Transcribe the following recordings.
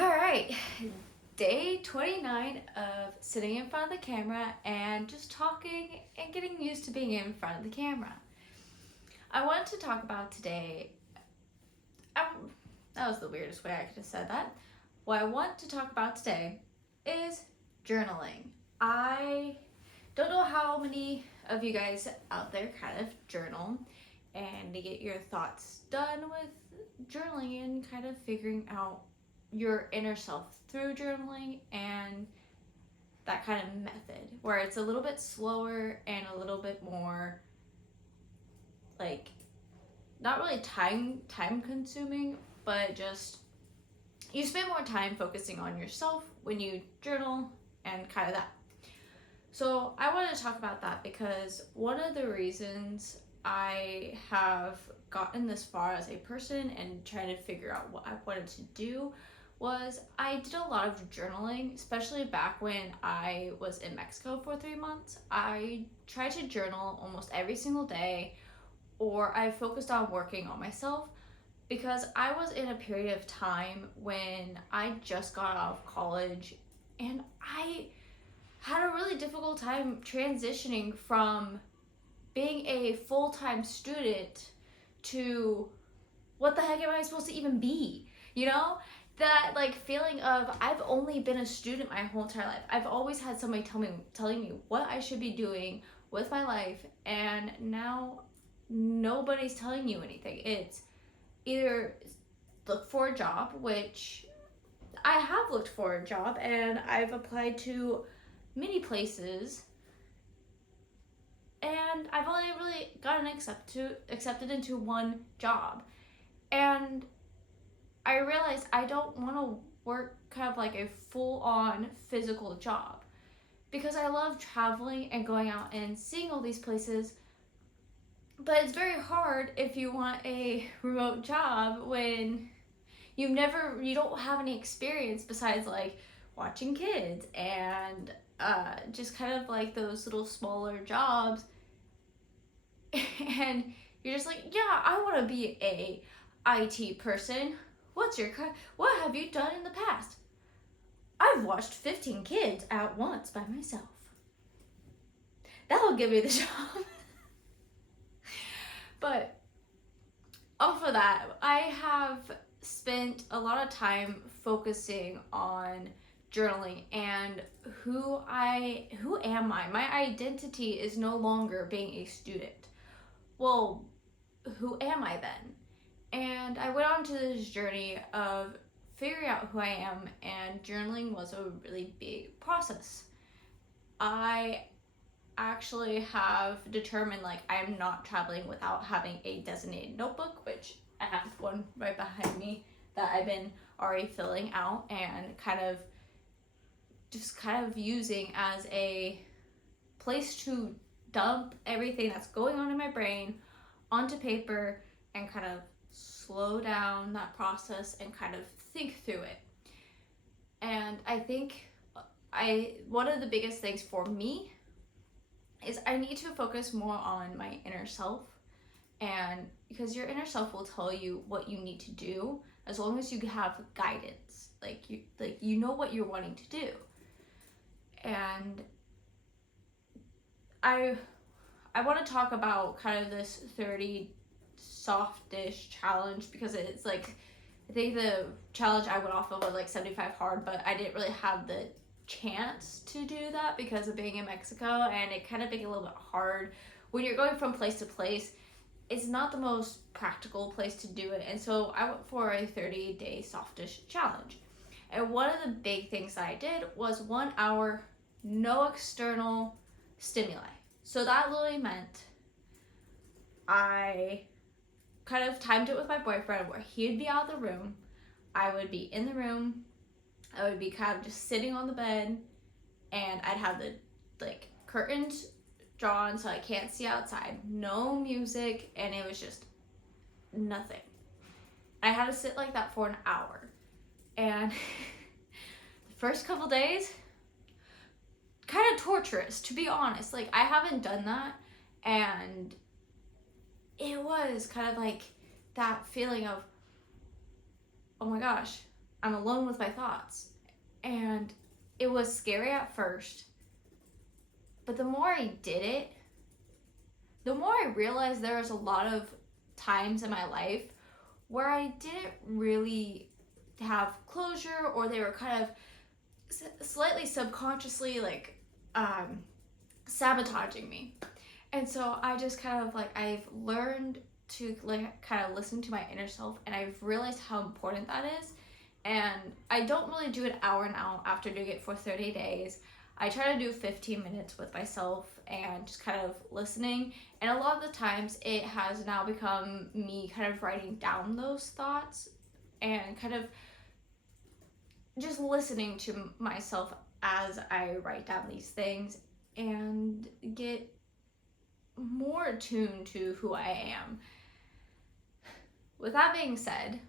All right, day 29 of sitting in front of the camera and just talking and getting used to being in front of the camera. I wanted to talk about today. That was the weirdest way I could have said that. What I want to talk about today is journaling. I don't know how many of you guys out there kind of journal and to get your thoughts done with journaling and kind of figuring out your inner self through journaling and that kind of method where it's a little bit slower and a little bit more like not really time consuming, but just you spend more time focusing on yourself when you journal and kind of that. So I wanted to talk about that because one of the reasons I have gotten this far as a person and trying to figure out what I wanted to do was I did a lot of journaling, especially back when I was in Mexico for 3 months. I tried to journal almost every single day, or I focused on working on myself because I was in a period of time when I just got out of college and I had a really difficult time transitioning from being a full-time student to what the heck am I supposed to even be? You know? That like feeling of I've only been a student my whole entire life. I've always had somebody telling me what I should be doing with my life, and now nobody's telling you anything. It's either look for a job, which I have looked for a job and I've applied to many places, and I've only really gotten accepted into one job. And I realized I don't want to work kind of like a full-on physical job because I love traveling and going out and seeing all these places. But it's very hard if you want a remote job when you don't have any experience besides like watching kids and just kind of like those little smaller jobs. And you're just like, yeah, I want to be a IT person. What have you done in the past? I've watched 15 kids at once by myself. That'll give me the job. But off of that, I have spent a lot of time focusing on journaling and who am I? My identity is no longer being a student. Well, who am I then? And I went on to this journey of figuring out who I am, and journaling was a really big process. I actually have determined like I'm not traveling without having a designated notebook, which I have one right behind me that I've been already filling out and kind of using as a place to dump everything that's going on in my brain onto paper and kind of slow down that process and kind of think through it. And I think one of the biggest things for me is I need to focus more on my inner self, and because your inner self will tell you what you need to do as long as you have guidance, like you know what you're wanting to do. And I want to talk about kind of this 30 softish challenge because it's like I think the challenge I went off of was like 75 hard, but I didn't really have the chance to do that because of being in Mexico, and it kind of became a little bit hard when you're going from place to place. It's not the most practical place to do it, and so I went for a 30-day softish challenge. And one of the big things that I did was 1 hour, no external stimuli. So that literally meant I kind of timed it with my boyfriend where he'd be out of the room, I would be in the room, I would be kind of just sitting on the bed, and I'd have the like curtains drawn so I can't see outside, no music, and it was just nothing. I had to sit like that for an hour. And the first couple days, kind of torturous, to be honest. Like, I haven't done that, and it was kind of like that feeling of, oh my gosh, I'm alone with my thoughts. And it was scary at first, but the more I did it, the more I realized there was a lot of times in my life where I didn't really have closure, or they were kind of slightly subconsciously like sabotaging me. And so I just kind of like, I've learned to like kind of listen to my inner self, and I've realized how important that is. And I don't really do an hour now after doing it for 30 days. I try to do 15 minutes with myself and just kind of listening. And a lot of the times it has now become me kind of writing down those thoughts and kind of just listening to myself as I write down these things and get more attuned to who I am. With that being said,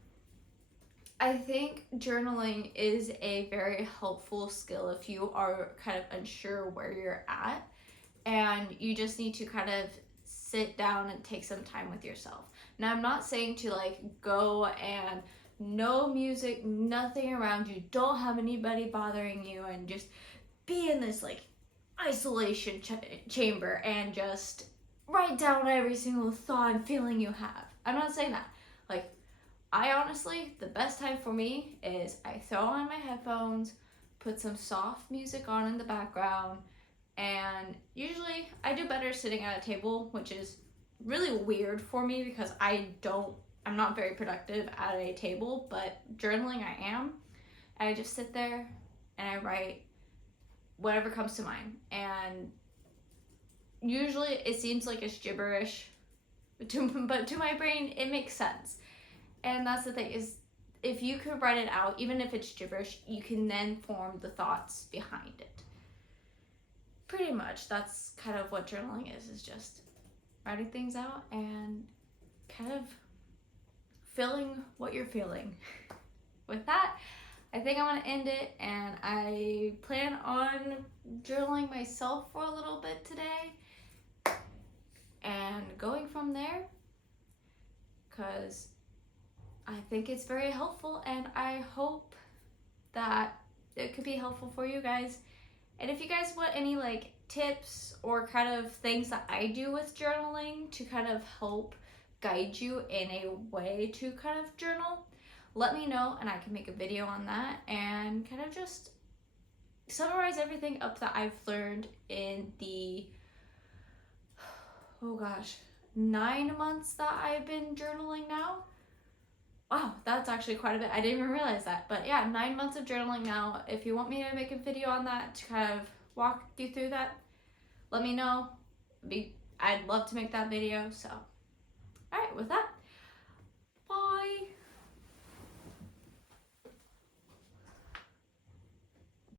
I think journaling is a very helpful skill if you are kind of unsure where you're at, and you just need to kind of sit down and take some time with yourself. Now, I'm not saying to like go and no music, nothing around you, don't have anybody bothering you, and just be in this like isolation chamber and just write down every single thought and feeling you have. I'm not saying that. Like, I honestly, the best time for me is I throw on my headphones, put some soft music on in the background, and usually I do better sitting at a table, which is really weird for me because I'm not very productive at a table, but journaling I am. I just sit there and I write whatever comes to mind. And usually it seems like it's gibberish, but to my brain it makes sense. And that's the thing, is if you could write it out, even if it's gibberish, you can then form the thoughts behind it. Pretty much, that's kind of what journaling is just writing things out and kind of feeling what you're feeling. With that, I think I want to end it, and I plan on journaling myself for a little bit today and going from there, because I think it's very helpful, and I hope that it could be helpful for you guys. And if you guys want any like tips or kind of things that I do with journaling to kind of help guide you in a way to kind of journal, let me know and I can make a video on that and kind of just summarize everything up that I've learned in the 9 months that I've been journaling now. Wow, that's actually quite a bit. I didn't even realize that. But yeah, 9 months of journaling now. If you want me to make a video on that to kind of walk you through that, let me know. I'd love to make that video. So, all right, with that,